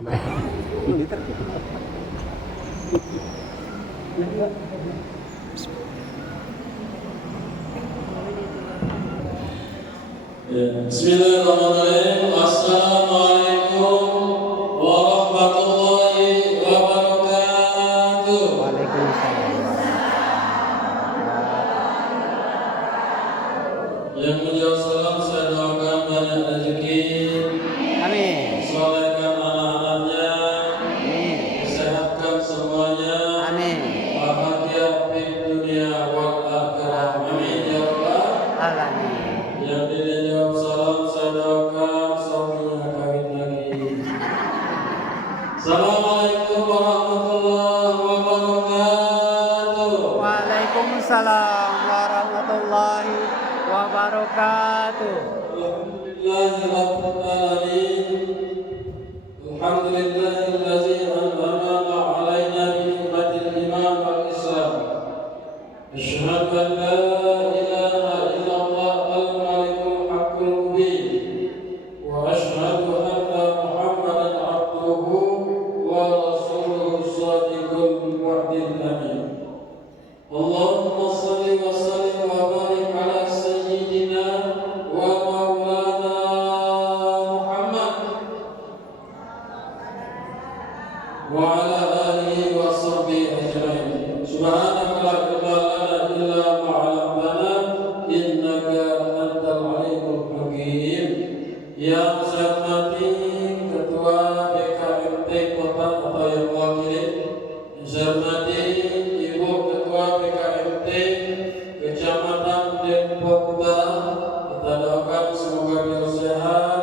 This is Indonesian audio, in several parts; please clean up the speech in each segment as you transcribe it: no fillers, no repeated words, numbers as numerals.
Liter. Bismillahirrahmanirrahim. Assalamualaikum warahmatullahi wabarakatuh. Waalaikumsalam. Yang menjawab salam saya doakan banyak rezeki, Amin. solehkan anak-anaknya, Amin. sehatkan semuanya, Amin. bahagia di dunia wal akhirah. Amin ya rabbal Alamin. Yang tidak jawab salam saya doakan suaminya kawin lagi. Assalamualaikum warahmatullahi wabarakatuh. Waalaikumsalam warahmatullahi wabarakatuh. Alhamdulillahirabbil alamin. Alhamdulillahillazi an'ama 'alaina bi ni'matil iman wal islam. Asyhadu an la ilaha illallah al-malikul haqqul mubin. Wa asyhadu anna Muhammadan 'abduhu wa rasuluhu shadiqul wa'dil amin. Allahumma shalli wa sallim wa barik ala sayyidina wa maulana Muhammad wa ala alihi wa sahbihi ajma'in. Subhanaka la ilma lana illa ma 'allamtana innaka antal alimul hakim. Yang saya hormati Ketua BKMT Kota atau yang mewakili, yang saya hormati Ibu Ketua BKMT Kecamatan Depok Utara, kita doakan semoga beliau sehat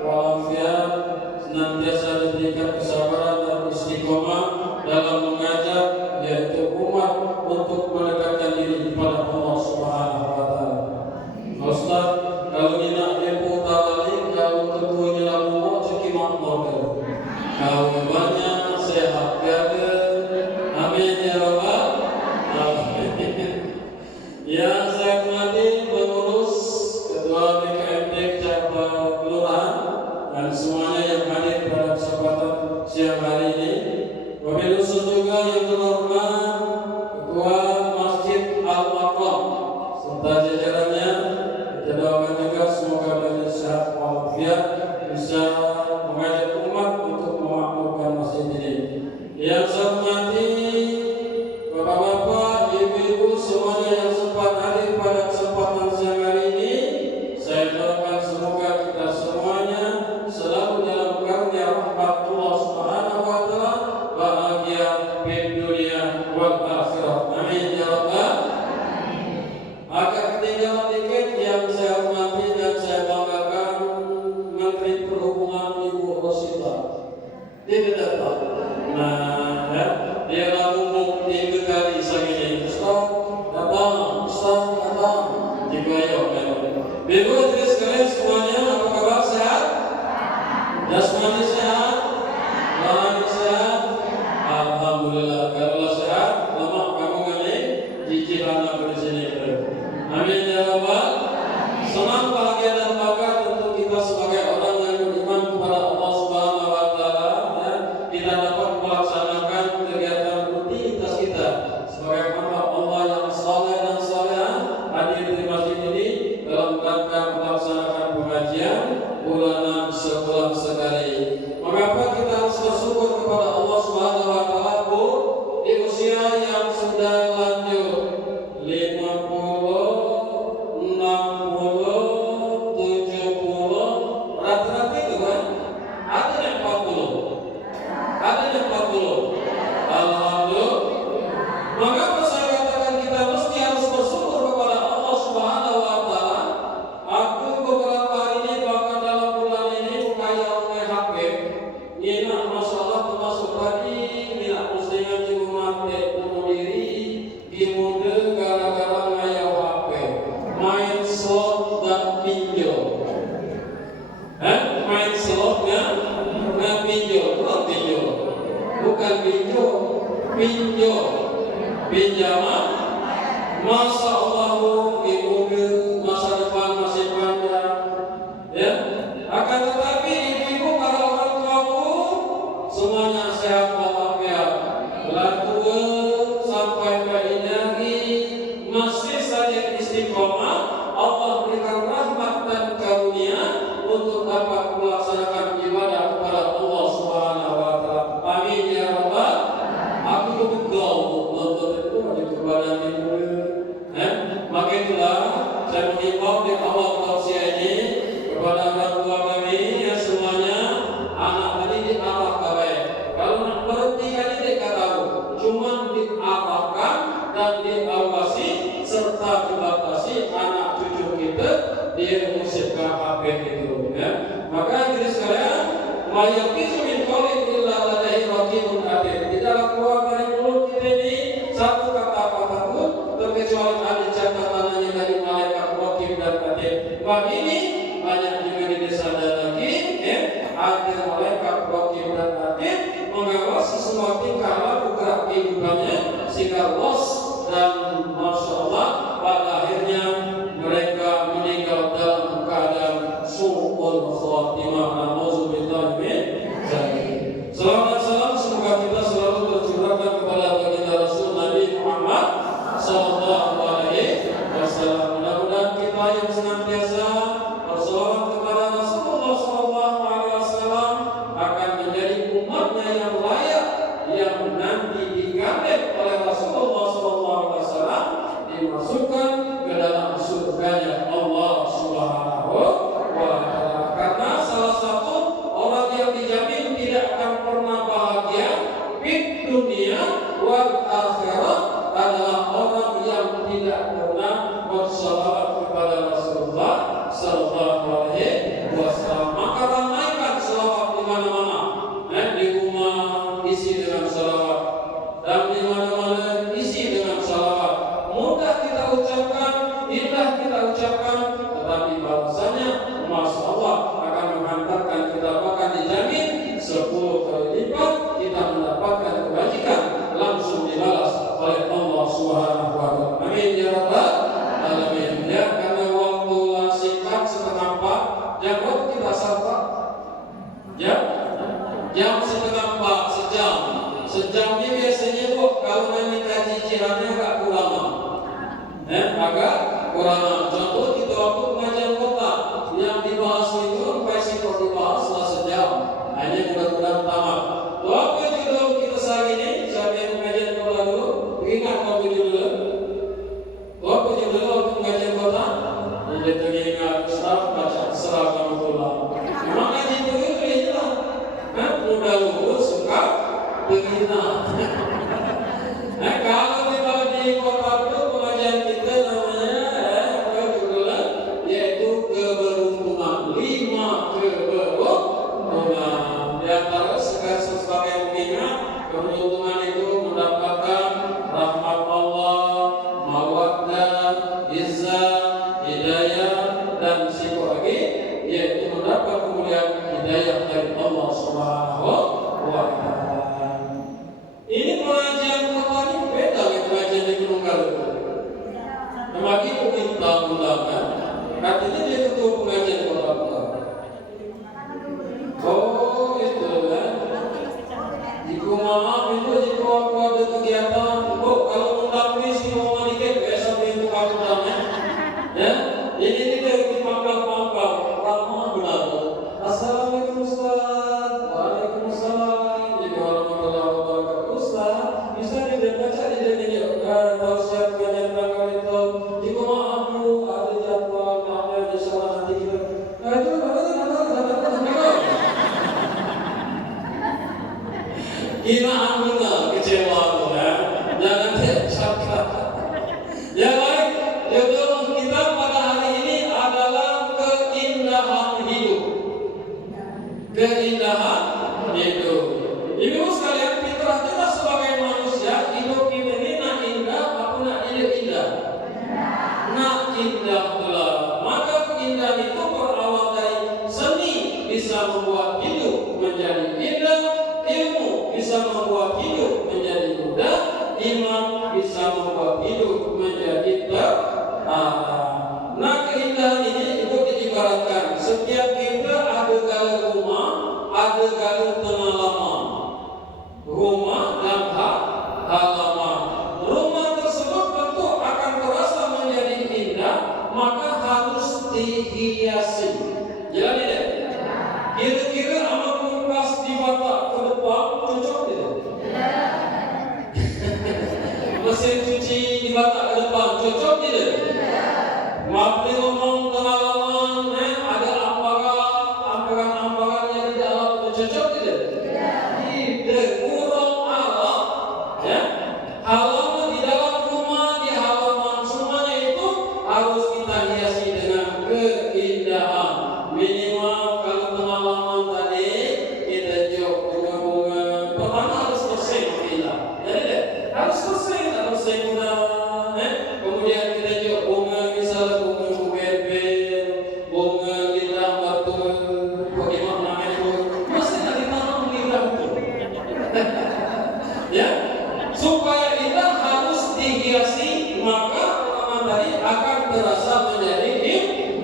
walafiat, senantiasa diberikan kesabaran dan istiqomah dalam mengajar, yaitu umat untuk mendekatkan diri kepada Allah Subhanahu wa taala. Ustaz, kalau mina ilmu tawali, kalau ketuanya lamu ceki makmur, kalau banyak sehat jaga. Amin ya rabbal alamin. Yang saya hormati pengurus Ketua BKMT Kecamatan Kelurahan dan semuanya yang hadir pada kesempatan siang hari ini. Wabil khusus juga yang terhormat Ketua Masjid Al-Maqam serta jajarannya, kita doakan juga semoga beliau sehat walafiat, bisa mengajak umat untuk memakmurkan masjid ini. Yang saya hormati Bapak-bapak, ibu-ibu semuanya yang sempat hadir pada kesempatan siang hari ini, saya doakan semoga kita semuanya selalu dalam karunia rahmat Allah Subhanahu wa taala, bahagia di dunia wal akhirah. Amin ya rabbal alamin. Agak ketinggalan dikit, yang saya hormati dan saya banggakan Menteri Perhubungan Ibu Rosita. Dia datang. Nah, ya, dia ngomong 3 kali segini. Stop, datang, dibayar. Ibu terus sekalian semuanya, apa kabar, sehat? Jasmani sehat? Rohani sehat? Alhamdulillah. Kalau sehat, lama kamu kali cicilan aku di sini. Amin ya rabbal. Senang, bahagia dan bangga tentu kita sebagai orang yang beriman kepada Allah Subhanahu wa taala, ya, kita dapat melaksanakan kegiatan rutinitas kita sebagai hamba Allah yang saleh dan salehah hadir di masjid ini dalam rangka melaksanakan pengajian bulanan sebulan sekali. Mengapa kita harus bersyukur kepada Allah Subhanahu wa taala, Bu? Di usia yang sudah lanjut 50, 60, 70, rata-rata itu kan? Ada yang 40. Ada yang 40. Alhamdulillah. Mengapa saya katakan kita mesti harus bersyukur kepada Allah Subhanahu wa taala? Aku beberapa hari ini bahkan dalam bulan ini kayak oleh HP. Ini masalah termasuk tadi mina musliman di rumah bunuh diri di mode gara-gara ngayau HP, main slot dan pinjol. Main slotnya dan pinjol, bukan pinjol, bukan pinjol, pinjol, pinjaman. Masa Allah di mode masa depan masih panjang, ya. Akan tetapi ibu-ibu para orang tuaku semuanya sehat walafiat. Lalu sampai ke ini masih saja istiqomah, Allah berikan rahmat dan karunia untuk dapat melaksanakan ibadah kepada Allah Subhanahu wa taala. Amin ya rabbal. Aku berdoa untuk itu kepada ibu. Maka itulah saya mengimbau di awal tausiah ini kepada orang tua kami ya semuanya, anak tadi diarah baik. Kalau nak berhenti kali dia tahu, cuma diarahkan dan diawasi serta dibatasi anak cucu kita dia musibkan HP itu. Maka jadi sekalian, mayakizu min qawlin illa ladaihi raqibun atid. Tidaklah keluar dari mulut kita ini satu kata-kata pun terkecuali ada catatannya dari malaikat raqib dan atid. Bab ini banyak juga di desa dan lagi, ada malaikat raqib dan atid mengawasi semua tingkah laku gerak kehidupannya sehingga los dan masya Allah pada akhirnya mereka meninggal dalam keadaan su'ul khatimah. Nauzubillahi min dzalik. Salam dan salam semoga kita selalu tercurahkan kepada baginda Rasul Nabi Muhammad sallallahu alaihi wasallam. Mudah-mudahan kita yang senantiasa bersalawat kepada Rasulullah sallallahu alaihi wasallam akan menjadi umatnya yang layak yang nanti digandeng oleh Rasulullah sallallahu alaihi wasallam dimasukkan ke dalam surganya Allah Subhanahu wa taala. Karena salah satu orang yang dijamin tidak akan pernah bahagia di dunia wal akhirah adalah orang yang tidak pernah bersalawat kepada Rasulullah sallallahu alaihi wasallam. Maka ramaikan salawat di mana-mana. Di rumah isi dengan salawat dan di mana-mana isi dengan salawat. Mudah kita ucapkan, indah kita ucapkan, tetapi balasannya masya Allah akan menghantarkan kita bahkan dijamin 10 kali lipat kita mendapatkan kebajikan langsung dibalas oleh Allah Subhanahu wa taala. Amin ya rabbal alamin. Ya, karena waktu singkat setengah 4, jam berapa kita sapa? Jam setengah 4, sejam. Sejam ini biasanya Bu, kalau nanti kaji jihadnya agak kurang. Agak kurang. Contoh kita waktu pengajian kota yang dibahas itu sampai sikor dibahas setelah sejam. Hanya mudah-mudahan tamat. Apa judul kita saat ini? Siapa yang pengajian kota dulu? Ingat apa judul? Apa judul waktu pengajian kota? Jadi teringat Ustaz baca seragam pulang. Memang ngaji itu inilah. Mudah lulus suka berhina. Kalau kita di kota itu pengajian kita namanya apa judulnya? Yaitu keberuntungan. 5 keberuntungan. Di antara sebagai pengingat keberuntungan itu mendapatkan rahmat Allah, mawaddah, izzah, hidayah dan siko lagi, yaitu mendapat kemuliaan hidayah dari Allah Subhanahu wa taala. Ini pengajian kota ini beda dengan pengajian di Gunung Galuh. Memagi undang-undangan, katanya dia ketua pengajian kota pula. Oh itu kan. Jika maaf itu jika ada kegiatan, kalau undang misi mau dikit besok itu kamu undangnya. Ya, ini dia dipangkal-pangkal, ramah benar. Assalamualaikum Ustaz. Waalaikumsalam. Jadi warahmatullahi wabarakatuh. Ustaz, bisa dibaca di sini tahu siapa yang tanggal itu. Jika maaf Bu, ada jadwal maaf di sana nanti kita. Itu kita ambil kecewa tuh ya. Jangan diucapkan. Yang lain, judul kita pada hari ini adalah keindahan hidup. Keindahan hidup. Ibu sekalian, fitrah kita sebagai manusia, hidup kita ini nak indah apa nak indah? Nak indah pula. Maka keindahan itu berawal dari seni bisa membuat hidup menjadi indah, ilmu bisa membuat hidup menjadi mudah, iman bisa membuat hidup menjadi Nah, keindahan ini itu diibaratkan setiap kita ada galau rumah, ada galau pengalaman. pertama harus selesai kita. Jadi deh, harus selesai guna. Kemudian kita juga bunga misalnya bunga bubel, bunga kita batu, bagaimana itu masih tak ditanam di dalam ya, supaya kita harus dihiasi, maka tadi akan terasa menjadi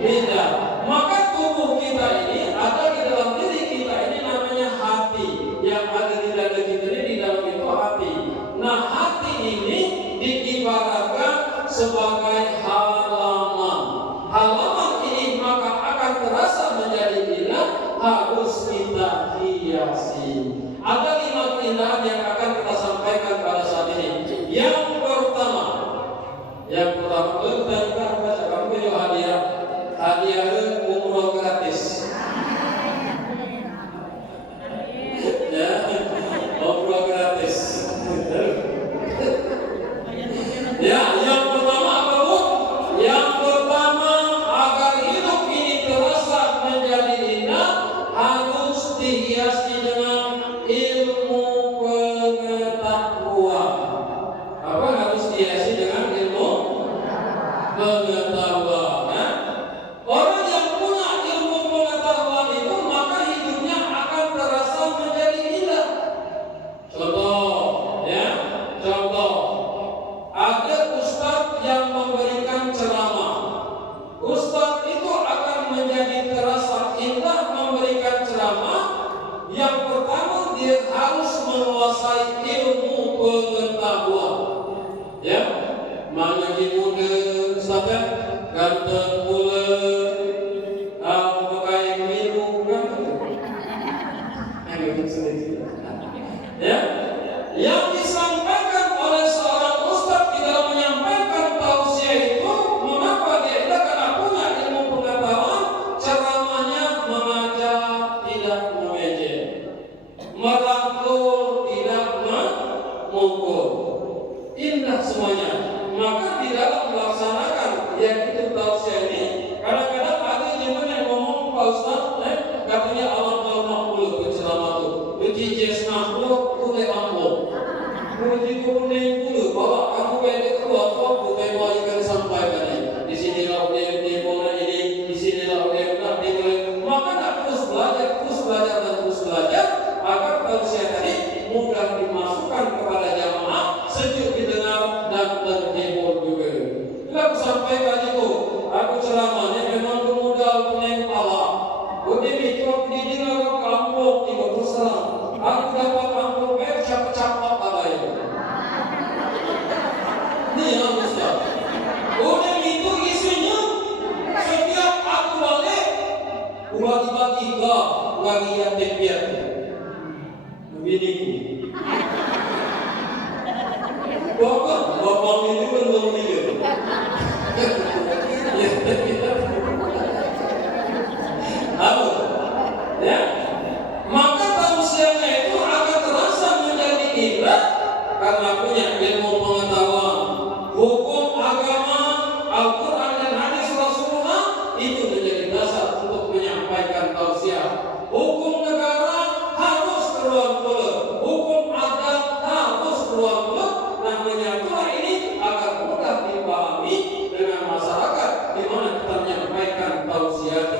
indah. Maka tubuh kita ini ada di dalam diri kita ini namanya hati. Yang ada di dalam kita ini di dalam itu hati. Nah, hati ini diibaratkan sebagai halaman. Halaman ini maka akan terasa menjadi indah, harus kita hiasi. Ada 5 keindahan yang akan kita sampaikan pada saat ini. Yang pertama, kalau kita baca kamu punya hadiah umroh gratis. Ya, umroh gratis. Ya, yang pertama apa Bu? Yang pertama, agar hidup ini terasa menjadi indah, harus dihiasi dengan ilmu pengetahuan. Apa harus dihiasi dengan ilmu pengetahuan? Orang yang punya ilmu pengetahuan itu maka hidupnya akan terasa menjadi indah. Contoh, ada ustadz yang memberikan ceramah. Ustadz itu akan menjadi terasa indah memberikan ceramah. Yang pertama dia harus menguasai ilmu pengetahuan. Ya, mana muda ustadz ganteng pula, pakai biru kan? Ya, yang disampaikan oleh seorang ustadz di dalam menyampaikan tausiah itu, mengapa dia tidak karena punya ilmu pengetahuan, ceramahnya mengajak tidak mengejek, merangkul tidak memukul, indah semuanya. Maka di dalam melaksanakan yang itu tausiah ini, kadang-kadang ada jemaah yang ngomong Pak Ustaz, katanya awal tahun 60 penceramah itu, uji jes 60, boleh ampuh, uji kuning dulu, bahwa kamu pede keluar kok, bukan mau yang disampaikan ini. Di sinilah dia dimulai ini, di sinilah dia dimulai. Maka tak terus belajar dan terus belajar, agar tausiah tadi mudah dimasukkan kepada jamaah, sejuk didengar dan terhibur juga. Aku sampaikan itu, aku ceramahnya memang kemudal punya kepala. Udah mikro didengar ke amplop 30 aku dapat amplop capek-capek apa itu. Ini yang Ustaz. Udah itu isinya, setiap aku balik, bagi-bagi ke bagian tempiat. Begini. Bapak itu kan belum mikir. Halo, ya. Maka tausiahnya itu akan terasa menjadi indah karena punya ilmu pengetahuan. Hukum agama, Al-Quran dan hadis Rasulullah itu menjadi dasar untuk menyampaikan tausiah. Hukum negara harus keluar-keluar, hukum adat harus keluar-keluar. Namanya pula ini agar mudah dipahami dengan masyarakat di mana kita menyampaikan tausiah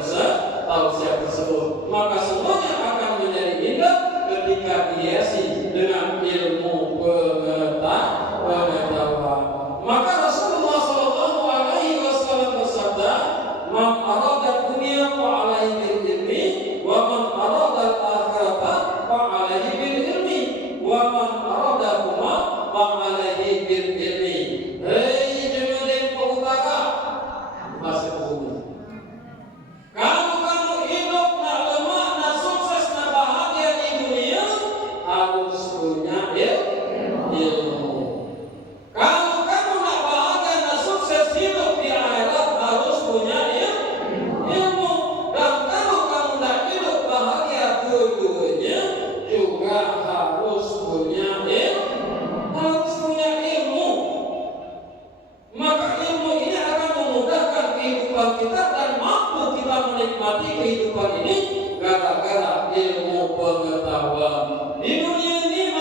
tersebut. Maka semuanya akan menjadi indah ketika dihiasi dengan ilmu pengetahuan. Maka Rasulullah SAW bersabda, "Man arada dunya fa alaihi bil ilmi, wa man arada al-akhirata fa alaihi bil ilmi, wa man arada huma fa alaihi bil ilmi." Hei jemaah pengutara, masih umum. Kalau kamu hidup nak lemah, nak sukses, nak bahagia di dunia, harus punya ilmu. Kalau kamu nak bahagia, nak sukses hidup di akhirat, harus punya ilmu. Dan kalau kamu nak hidup bahagia dua-duanya, juga harus punya ilmu. Maka ilmu ini akan memudahkan kehidupan kita dan mampu kita menikmati kehidupan ini gara-gara ilmu pengetahuan. Di dunia ini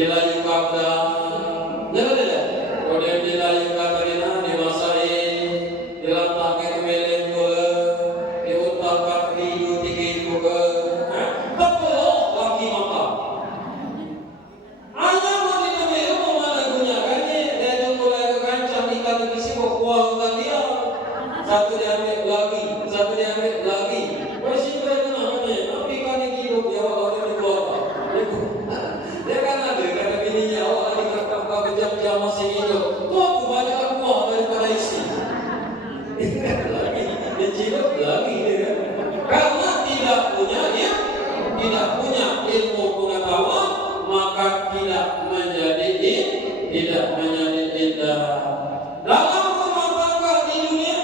dilayu kabda jangan ada kode dilayu kabda di masai dilantak ke melen bola diutak kaki tinggi juga betul lagi mata aja mau ditemui mau mana gunakannya dia mulai kegancang ikan kisi kuah dia satu diambil lagi masih berapa namanya tapi kan hidup ya Allah ini keluar dia kan ada kata bininya awak lagi kakak kejam-jam masih hidup tuh aku banyak kuah daripada isi lagi dia hidup lagi dia karena tidak punya ilmu pengetahuan maka tidak menjadi indah dalam rumah tangga di dunia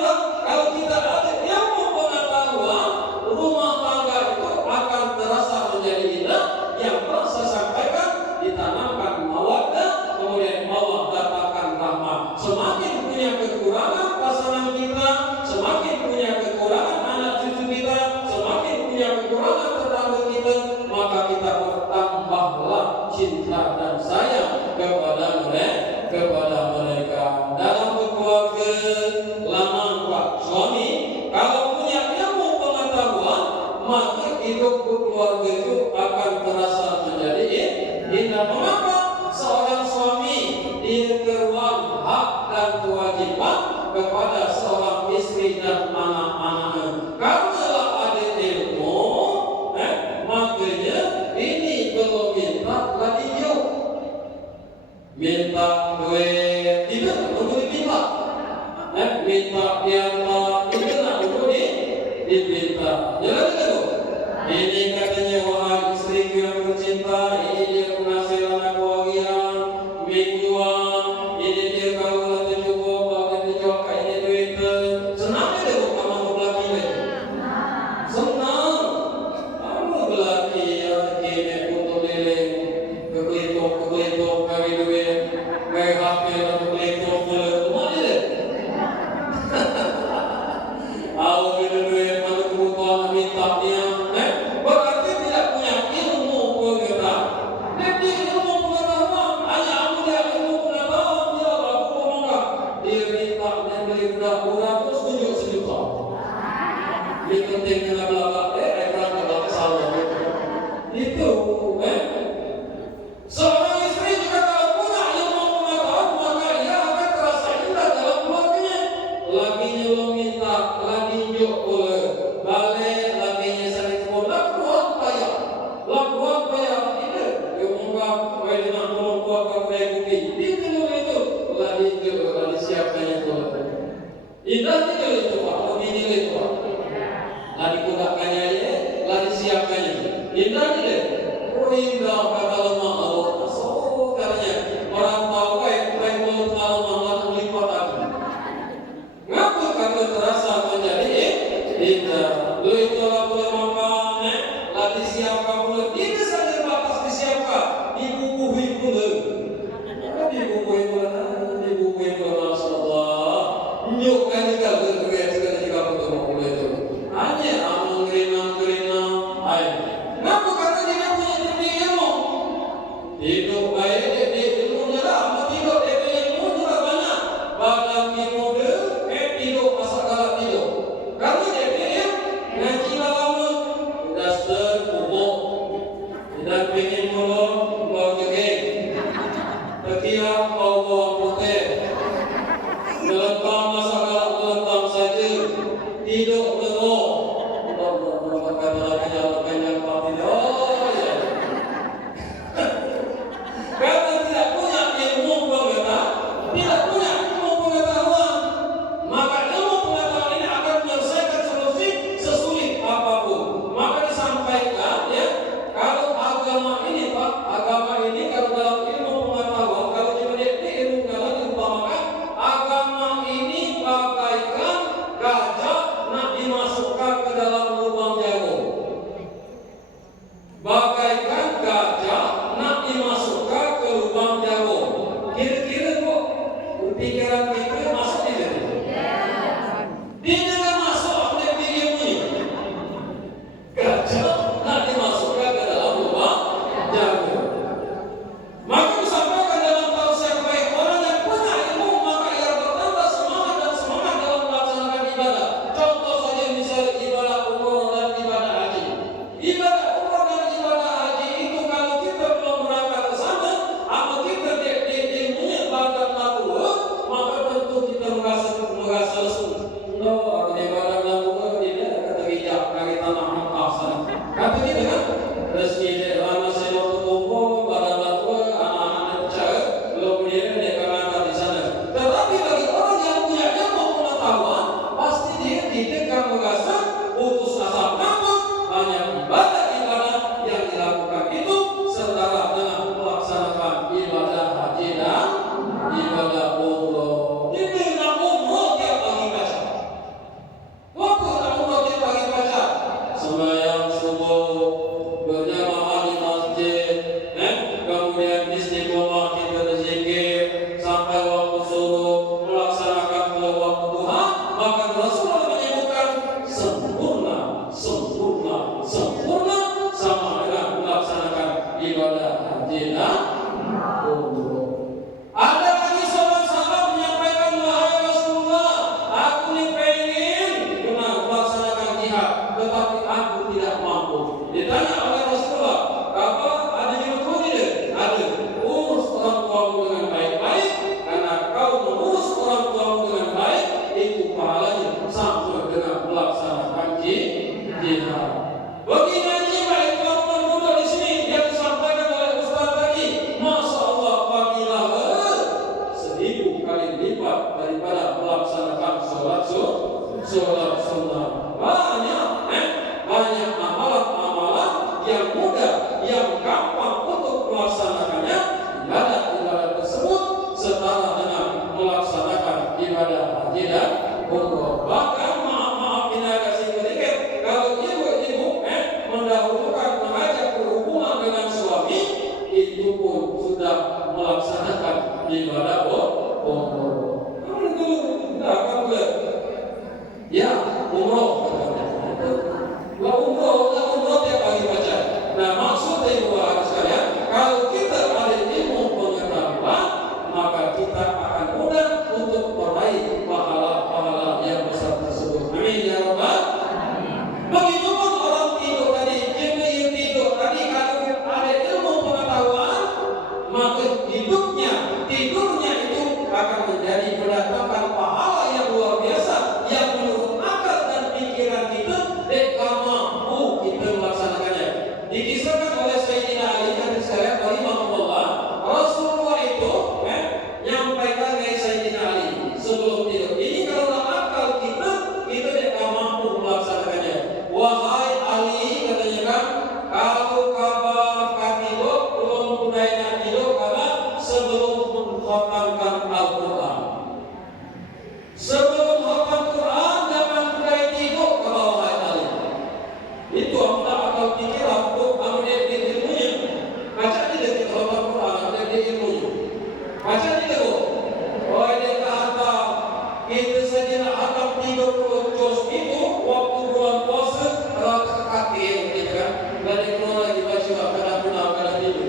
kalau kita ada ilmu pengetahuan rumah tangga itu akan terasa menjadi indah yang saya sampaikan ditanamkan mawaddah kemudian Allah dapatkan rahmah semakin punya kekurangan pasangan kita semakin punya kekurangan anak cucu kita semakin punya kekurangan tetangga kita maka kita bertambahlah cinta dan sayang kepada mereka dalam keluarga lanang pak suami kalau punya ilmu pengetahuan maka hidup keluarga itu akan terasa menjadi indah. Mengapa seorang suami dia beruang hak dan kewajiban kepada seorang istri dan anak-anaknya karena ada ilmu makanya ini belum minta lagi yuk minta duit tidak untuk diminta minta diantar itu nak untuk diminta jangan itu ini katanya wahai istriku yang tercinta ini dia penghasilan aku bagian mingguan ini dia kalau nanti cukup kalau dijual kayak ini duit senang dia kok kamu belaki senang kamu belaki ya kini untuk leleng kekelituk kami duit kaya HP dan kekelituk mana dia awak bila duit mana kebutuhan minta dia berarti tidak punya ilmu pengetahuan dia ilmu pengetahuan hanya aku dia ilmu pengetahuan dia aku ngomong dia minta dia beli budak-budak terus tunjuk sejuta ini pentingnya nak belakang ekran belakang salah itu seorang istri juga kalau punya ilmu pengetahuan maka ia akan terasa indah dalam keluarganya laginya lo minta lagi njuk boleh balik laginya sakit sekolah keluar bayar ini dia ngomong kaya dengan tolong keluarga kaya kopi itu lagi njuk lagi siapkannya tuh indah tidak itu pak lebih nilai itu pak lagi kudakannya aja lagi siapkannya indah tidak indah kata lemah Allah katanya orang tahu kayak mulut Allah melipat aku ngapa kata terasa menjadi indah lu itu lalu makan lagi siapkan mulut ini saja batas disiapkan dibubuhi pula dibubuhi pula Rasulullah nyukkan juga segala jika ketemu mulut itu hanya amal gerina ngapa kata dia punya ilmu hidup baik dia ilmu nyerah hidup dia ilmu nyerah banyak badan ilmu dia hidup masa galak hidup karena dia ngaji lama sudah terpupuk dan pengen mulai bawa kegeng terkira bawa putih melentang masa galak melentang saja hidup teruk kata lagi jalan panjang karena tidak punya ilmu pengetahuan maka ilmu pengetahuan ini akan menyelesaikan solusi sesulit apapun maka disampaikan ya kalau agama ini kalau dalam ilmu pengetahuan kalau cuma dia ilmu kalau diumpamakan agama ini bagaikan gajah nak dimasukkan ke dalam lubang jagung Iya. Bagi ngaji baik teman muda di sini yang disampaikan oleh Ustaz tadi, Masya Allah fadilah 1000 kali lipat daripada melaksanakan sholat sunnah. Banyak amalan-amalan yang mudah, yang gampang untuk melaksanakannya. Ibadah tersebut setara dengan melaksanakan ibadah haji dan umroh. Bahkan maaf ini agak sedikit, kalau ibu-ibu mendahulukan mengajak berhubungan dengan suami, itu pun sudah melaksanakan ibadah umroh. Kamu ya umroh. Umroh tiap pagi baca. Nah, maksud ibu sekalian, kalau kita ada ilmu pengetahuan, maka kita akan mudah untuk meraih pahala-pahala yang besar tersebut. Amin ya rabbal. Begitupun orang tidur tadi, jemaah tidur tadi, kalau ada ilmu pengetahuan, maka tidurnya itu akan menjadi mendatangkan pahala yang luar biasa, yang menurut akal dan pikiran kita tidak mampu kita melaksanakannya. Dikisahkan oleh Sayyidina Ali dan sekalian rahimahullah, Rasulullah itu nyampaikan kepada Sayyidina Ali sebelum tidur. Ini kalau akal kita tidak mampu melaksanakannya. Wahai Ali, katanya kan, kalau kabar katido belum tunaikan tidur karena sebelum mengkhatamkan Al-Quran. Sebelum khatam Quran jangan mulai tidur, kata wahai Ali. Itu akal pikiran untuk ambil di ilmunya. Baca tidak kita khatam Quran, ambil di ilmunya. Baca tidak bu. Oh ini kata kita saja akan tidur juz itu waktu bulan puasa rata kaki gitu kan. Gak dikeluar lagi baca kadang tidur.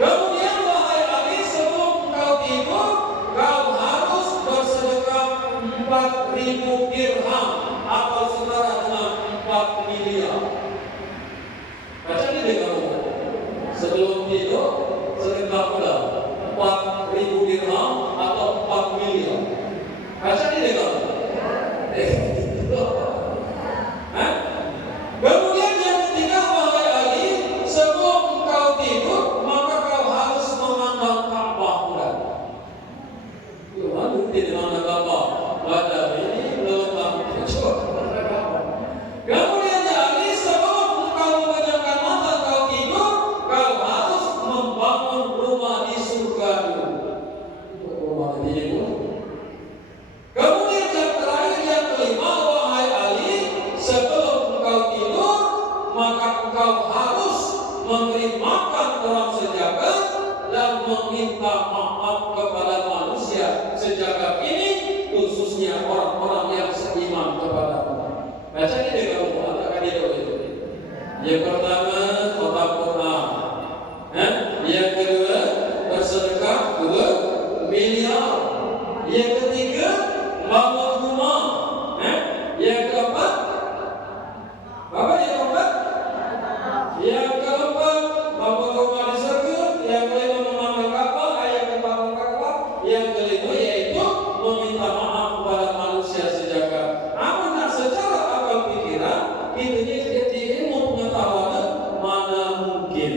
Kemudian wahai Ali, sebelum kau tidur, kau harus bersedekah 4.000 dirham atau setara dengan 4 miliar. Baca ini deh kamu. Sebelum tidur, sedekah pula 4.000 dirham atau 4 miliar. Baca ini deh kamu. Kemudian yang ketiga, wahai Ali, sebelum kau tidur, maka kau harus memandang Ka'bah pula. Tuhan tidak memandang Ka'bah. Pada ini belum mampu. Kemudian Ali, sebelum kau memejamkan mata kau tidur, kau harus membangun rumah di surga dulu. Rumah ini pun. Kemudian yang terakhir, yang kelima, wahai Ali, sebelum engkau tidur, maka engkau harus memberi makan orang sejagat dan meminta maaf kepada manusia sejagat ini, khususnya orang-orang yang seiman kepadamu. Baca ini dengan mengatakan itu. Yang pertama, khatam Quran. Yang kedua, bersedekah 2 miliar. Yang ketiga, bangun rumah. Yang keempat, apa yang keempat? Yang keempat, bangun rumah di surga. Yang kelima, memandang Ka'bah. Yang keempat, Ka'bah. Yang kelima yaitu meminta maaf kepada manusia sejagat. Amanah secara akal pikiran, itu di ilmu pengetahuan, mana mungkin?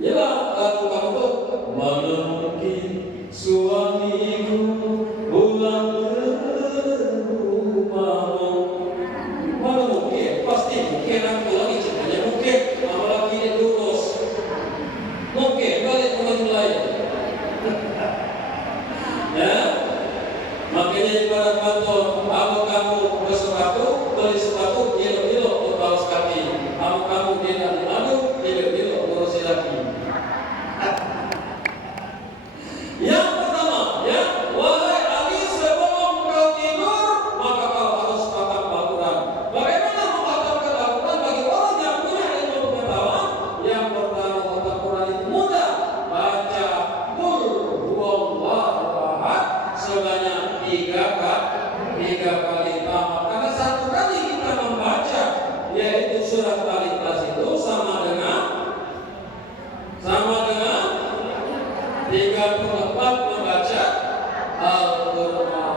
Yalah, lalu kamu tuh, mana mungkin suamiku pulang rumahmu. Mana mungkin? Pasti mungkin. Aku lagi ceritanya mungkin. Apalagi dia lurus. Mungkin balik mulai. Ya. Makanya ibarat kantor, kamu bersepatu, beli sepatu, elok-elok berbalas kaki. Kamu tidak diaduk, elok-elok berusi lagi. Yang pertama, wahai Ali, sebelum kau tidur, maka kau harus khatam Al-Quran. Bagaimana mengkhatamkan Al-Quran bagi orang yang punya ilmu pengetahuan? Yang pertama, khatam Quran itu mudah. Baca Qul huwallahu ahad sebanyak 3 kali tamat. Karena satu kali kita membaca, yaitu surat Al-Ikhlas itu sama dengan 34 membaca Al-Quran.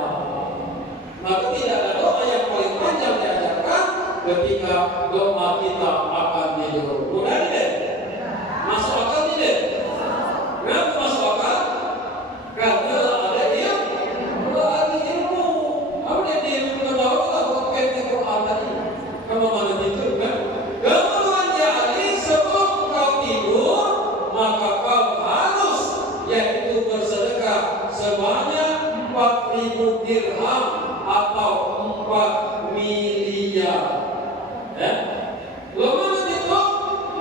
Maka tidak ada doa yang paling panjang diajarkan ketika doa kita akan dijawab. Mudah tidak? Masuk akal tidak? Kenapa masuk akal? Karena ada yang berarti ilmu. Apa dia ilmu kebawalah pakai Quran tadi. Kamu mana itu kan? Kemudian jadi sebelum kau tidur, maka kau harus yaitu bersedekah sebanyak 4.000 dirham atau 4 miliar. Lalu itu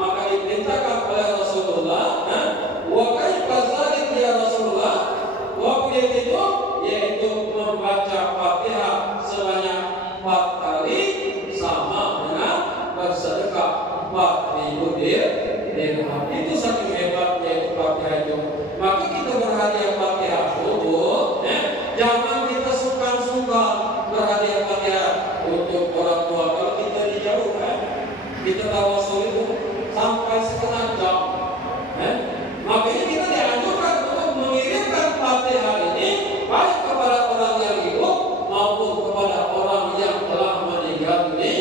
maka diperintahkan oleh Rasulullah. Wa kaifa dzalik ya Rasulullah? Waktu itu yaitu membaca Fatihah sebanyak 4 kali sama dengan bersedekah 4.000 dirham. Itu saking hebatnya itu Fatihah itu. Maka kita berhadiah Fatihah subuh, jangan kita sungkan-sungkan berhadiah Fatihah untuk orang tua. Kalau kita dijauhkan, kita tawasul itu sampai setengah jam. Makanya kita dianjurkan untuk mengirimkan Fatihah ini baik kepada orang yang hidup maupun kepada orang yang telah meninggal di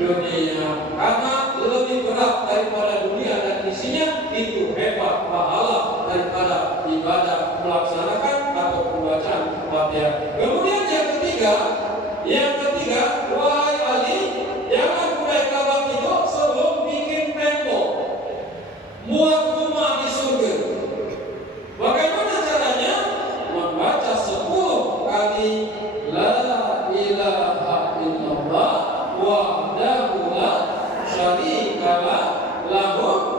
dunia. Karena lebih berat daripada dunia dan isinya, itu hebat pahala daripada ibadah melaksanakan atau pembacaan Fatihah. Kemudian yang ketiga, wahai Ali, jangan mulai kawat itu sebelum bikin tembok, buat rumah di surga. Bagaimana caranya? Membaca 10 kali La ilaha illallah wahdahu la syarika lahu